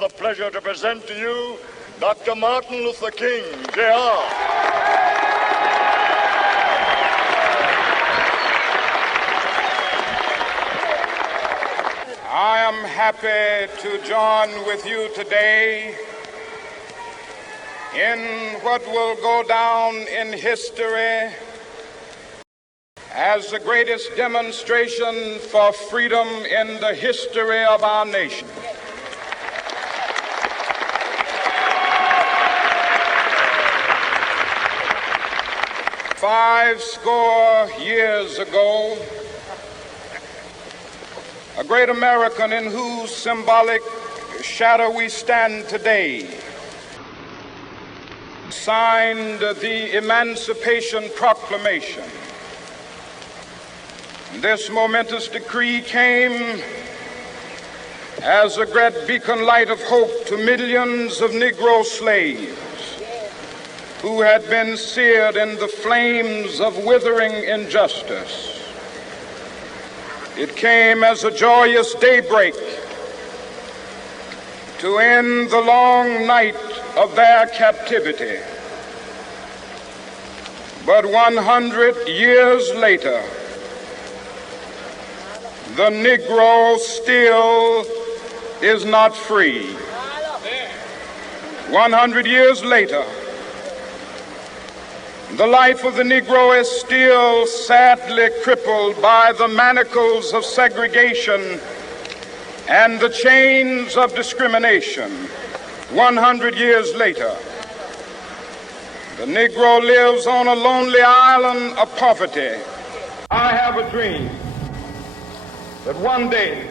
the pleasure to present to you Dr. Martin Luther King, Jr. I am happy to join with you today in what will go down in history as the greatest demonstration for freedom in the history of our nation. Five score years ago, a great American in whose symbolic shadow we stand today signed the Emancipation Proclamation. This momentous decree came as a great beacon light of hope to millions of Negro slaves who had been seared in the flames of withering injustice. It came as a joyous daybreak to end the long night of their captivity. But 100 years later, the Negro still is not free. 100 years later, the life of the Negro is still sadly crippled by the manacles of segregation and the chains of discrimination. 100 years later, the Negro lives on a lonely island of poverty. I have a dream that one day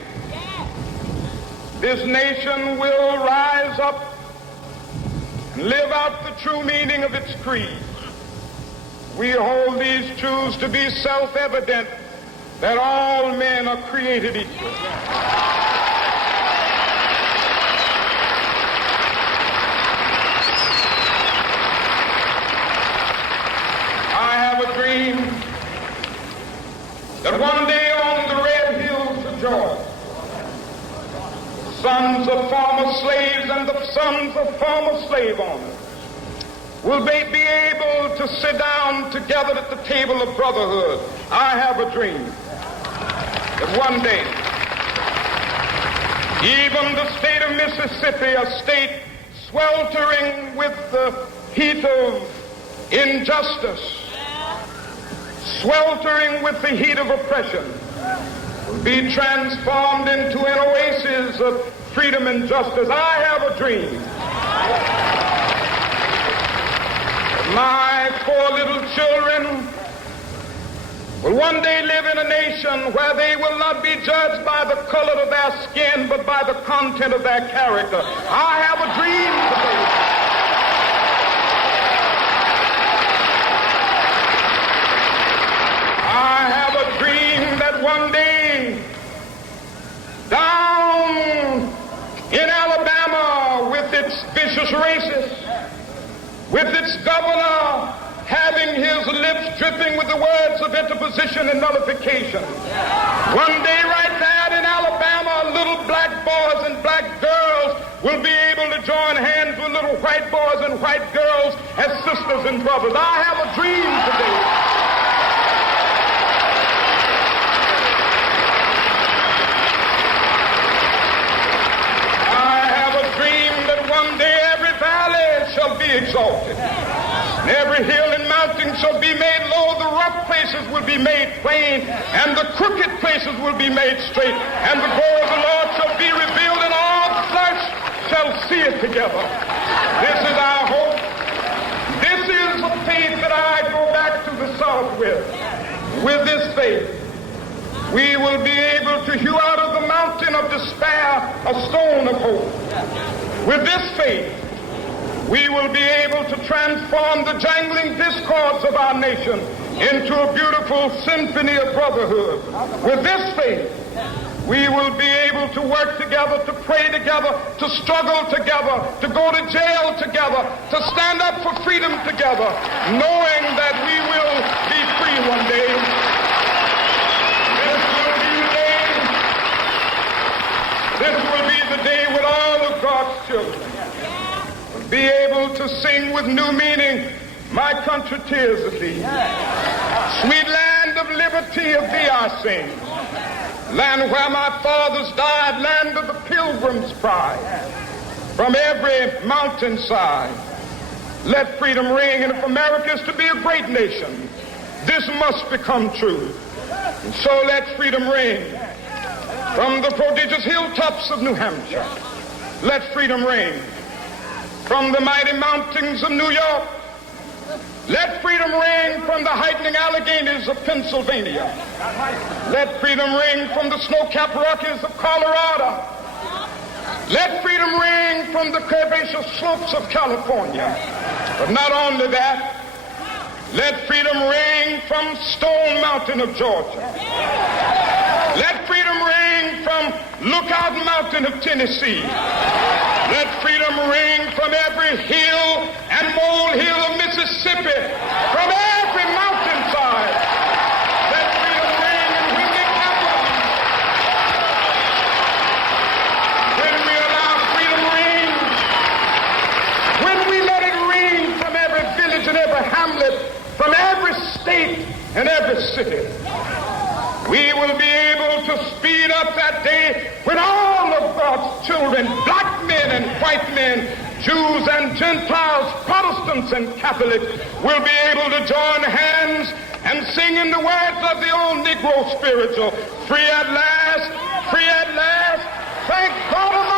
this nation will rise up and live out the true meaning of its creed. We hold these truths to be self-evident, that all men are created equal. I have a dream that one day on the red hills of Georgia, sons of former slaves and the sons of former slave owners will they be able to sit down together at the table of brotherhood. I have a dream that one day, even the state of Mississippi, a state sweltering with the heat of injustice, sweltering with the heat of oppression, will be transformed into an oasis of freedom and justice. I have a dream. My four little children will one day live in a nation where they will not be judged by the color of their skin, but by the content of their character. I have a dream today. I have a dream that one day, down in Alabama, with its vicious racists, with its governor having his lips dripping with the words of interposition and nullification. One day right there in Alabama, little black boys and black girls will be able to join hands with little white boys and white girls as sisters and brothers. I have a dream today. I have a dream that one day every valley shall be exalted, and every hill and mountain shall be made low. The rough places will be made plain, and the crooked places will be made straight, and the glory of the Lord shall be revealed, and all flesh shall see it together. This is our hope. This is the faith that I go back to the South with. With this faith, we will be able to hew out of the mountain of despair a stone of hope. With this faith, we will be able to transform the jangling discords of our nation into a beautiful symphony of brotherhood. With this faith, we will be able to work together, to pray together, to struggle together, to go to jail together, to stand up for freedom together, knowing that we will be free one day. This will be the day when all of God's children will be able to sing with new meaning, my country, 'tis of thee. Sweet land of liberty, of thee I sing. Land where my fathers died, land of the pilgrim's pride. From every mountainside, let freedom ring. And if America is to be a great nation, this must become true. And so let freedom ring. From the prodigious hilltops of New Hampshire, let freedom ring. From the mighty mountains of New York, let freedom ring. From the heightening Alleghenies of Pennsylvania, let freedom ring. From the snow-capped Rockies of Colorado, let freedom ring. From the curvaceous slopes of California. But not only that, let freedom ring from Stone Mountain of Georgia. Let freedom ring from Lookout Mountain of Tennessee. Let freedom ring from every hill and molehill of Mississippi, from every mountainside. Let freedom ring, and when they come up, when we allow freedom ring, when we let it ring from every village and every hamlet, from every state and every city, we will be able to speed up that day when all of God's children, black men and white men, Jews and Gentiles, Protestants and Catholics, will be able to join hands and sing in the words of the old Negro spiritual, free at last, thank God